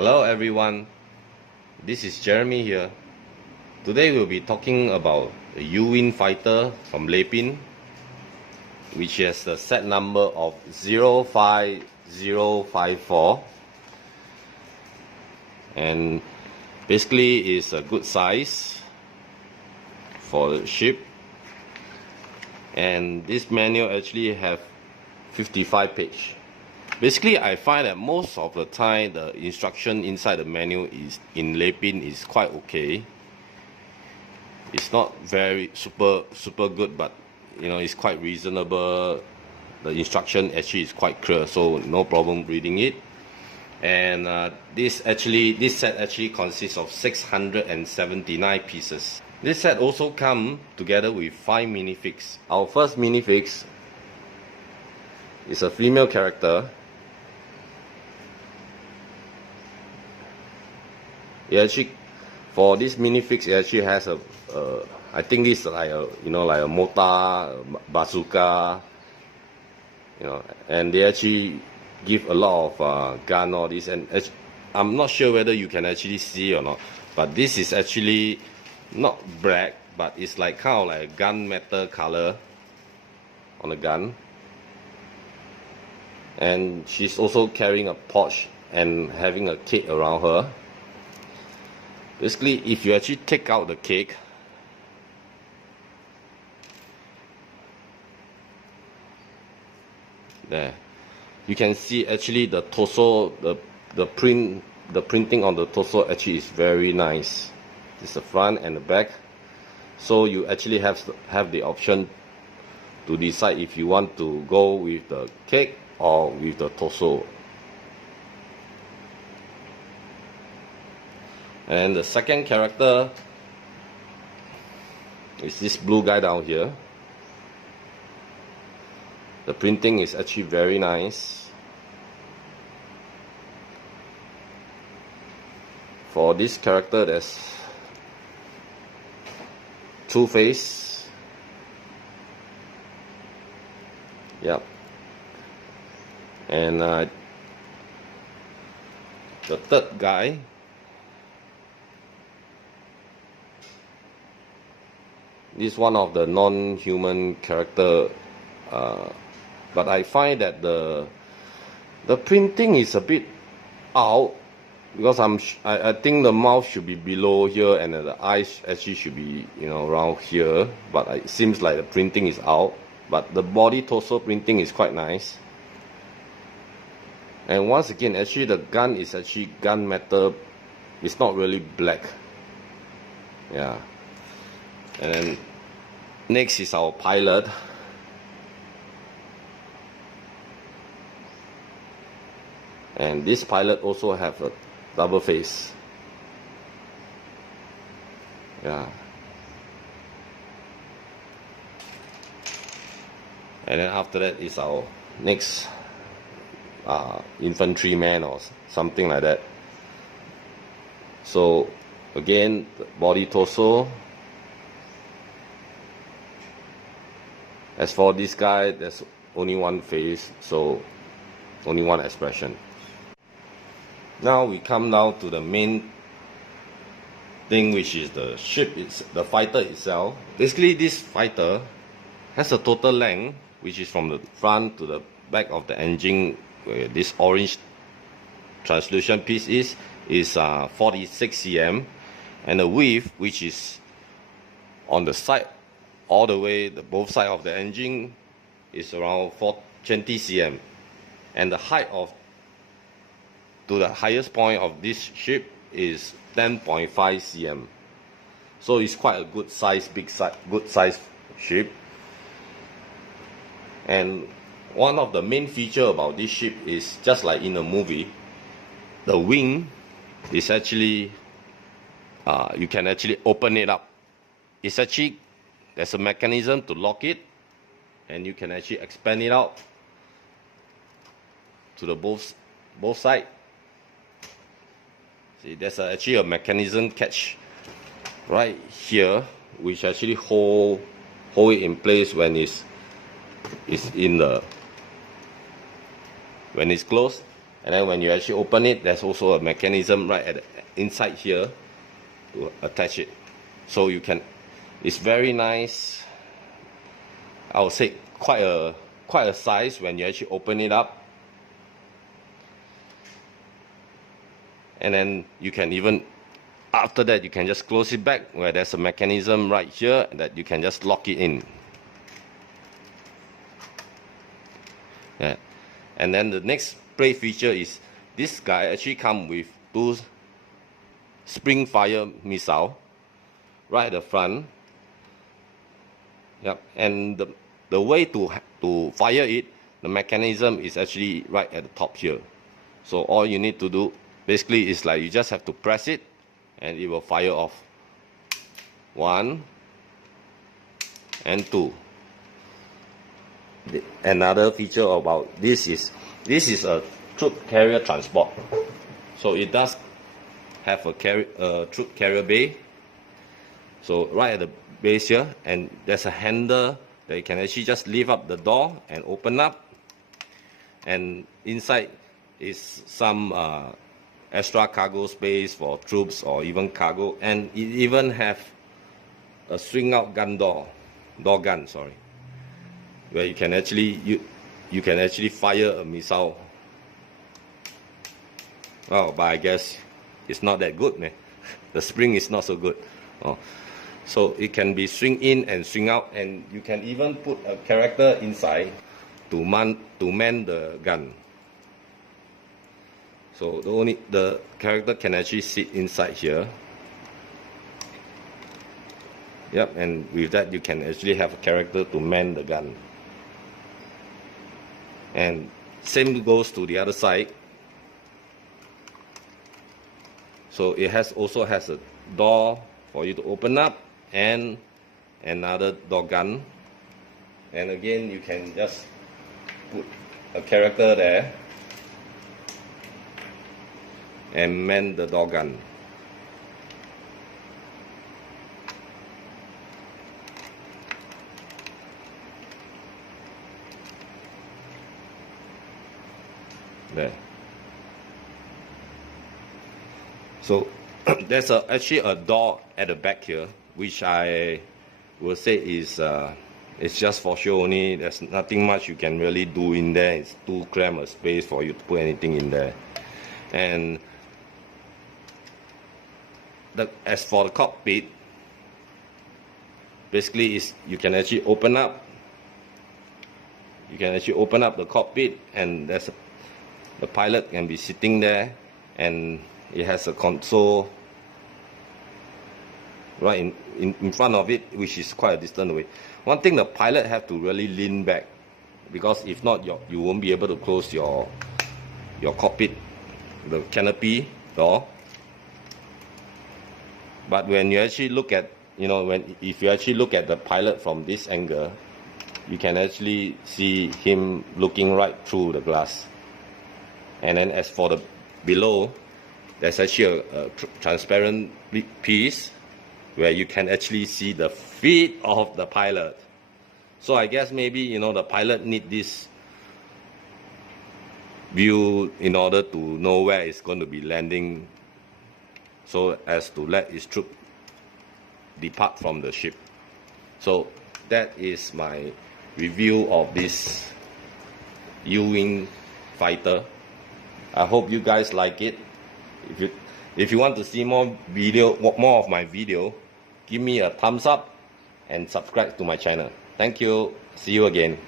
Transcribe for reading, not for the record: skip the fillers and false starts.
Hello everyone, this is Jeremy here. Today we'll be talking about the U-Wing fighter from Lepin, which has the set number of 05054, and basically is a good size for the ship. And this manual actually have 55 pages. Basically, I find that most of the time the instruction inside the manual is in Lepin is quite okay. It's not very super good, but it's quite reasonable. The instruction actually is quite clear, so no problem reading it. And this set actually consists of 679 pieces. This set also comes together with 5 minifigs. Our first minifig is a female character. It actually, for this minifig, it actually has a, I think it's like a, like a mortar, bazooka, and they actually give a lot of gun, all this, and I'm not sure whether you can actually see or not, but this is actually not black, but it's like kind of like a gunmetal color on the gun. And she's also carrying a pouch and having a cake around her. Basically, if you actually take out the cake, there, you can see actually the torso, the printing on the torso actually is very nice. It's the front and the back, so you actually have the option to decide if you want to go with the cake or with the torso. And the second character is this blue guy down here. The printing is actually very nice. For this character, there's two face. Yep. And the third guy, this is one of the non-human character, but I find that the printing is a bit out, because I think the mouth should be below here and the eyes actually should be around here, but it seems like the printing is out. But the body torso printing is quite nice. And once again, actually the gun is actually gunmetal. It's not really black. Yeah. And then next is our pilot. And this pilot also have a double face. Yeah. And then after that is our next infantryman or something like that. So again, the body torso. As for this guy, there's only one face, so only one expression. Now we come down to the main thing, which is the ship, the fighter itself. Basically, this fighter has a total length, which is from the front to the back of the engine, where this orange translucent piece is 46 cm, and the width, which is on the side all the way, both sides of the engine, is around 20 cm, and the height to the highest point of this ship is 10.5 cm. So it's quite a good size, good size ship. And one of the main feature about this ship is, just like in a movie, the wing is actually you can actually open it up. It's actually, there's a mechanism to lock it, and you can actually expand it out to the both sides. See, there's actually a mechanism catch right here, which actually hold it in place when it's closed. And then when you actually open it, there's also a mechanism right at the inside here to attach it. So you can, it's very nice. I would say quite a size when you actually open it up. And then you can even, after that, you can just close it back where there's a mechanism right here that you can just lock it in. Yeah. And then the next Prae feature is this guy actually comes with 2 spring fire missile right at the front. Yep. And the way to fire it, the mechanism is actually right at the top here. So all you need to do basically is like you just have to press it and it will fire off. 1 and 2. Another feature about this is a troop carrier transport. So it does have a troop carrier bay. So right at the base here, and there's a handle that you can actually just lift up the door and open up. And inside is some extra cargo space for troops or even cargo, and it even have a swing out door gun, sorry, where you can actually you can actually fire a missile. Oh, but I guess it's not that good, man. The spring is not so good. Oh. So it can be swing in and swing out, and you can even put a character inside to man the gun. So the character can actually sit inside here. Yep, and with that you can actually have a character to man the gun. And same goes to the other side. So it also has a door for you to open up and another door gun. And again, you can just put a character there and man the door gun. There. So there's actually a door at the back here, which I will say is it's just for show only. There's nothing much you can really do in there. It's too cramped a space for you to put anything in there. And as for the cockpit, basically is you can actually open up. You can actually open up the cockpit, and the pilot can be sitting there, and it has a console right in front of it, which is quite a distance away. One thing, the pilot have to really lean back, because if not, you won't be able to close your cockpit, the canopy door. But when you actually look at, if you actually look at the pilot from this angle, you can actually see him looking right through the glass. And then as for the below, there's actually a transparent piece where you can actually see the feet of the pilot. So I guess maybe, the pilot need this view in order to know where it's going to be landing, so as to let his troop depart from the ship. So that is my review of this U-wing fighter. I hope you guys like it. If you want to see more of my video, give me a thumbs up and subscribe to my channel. Thank you. See you again.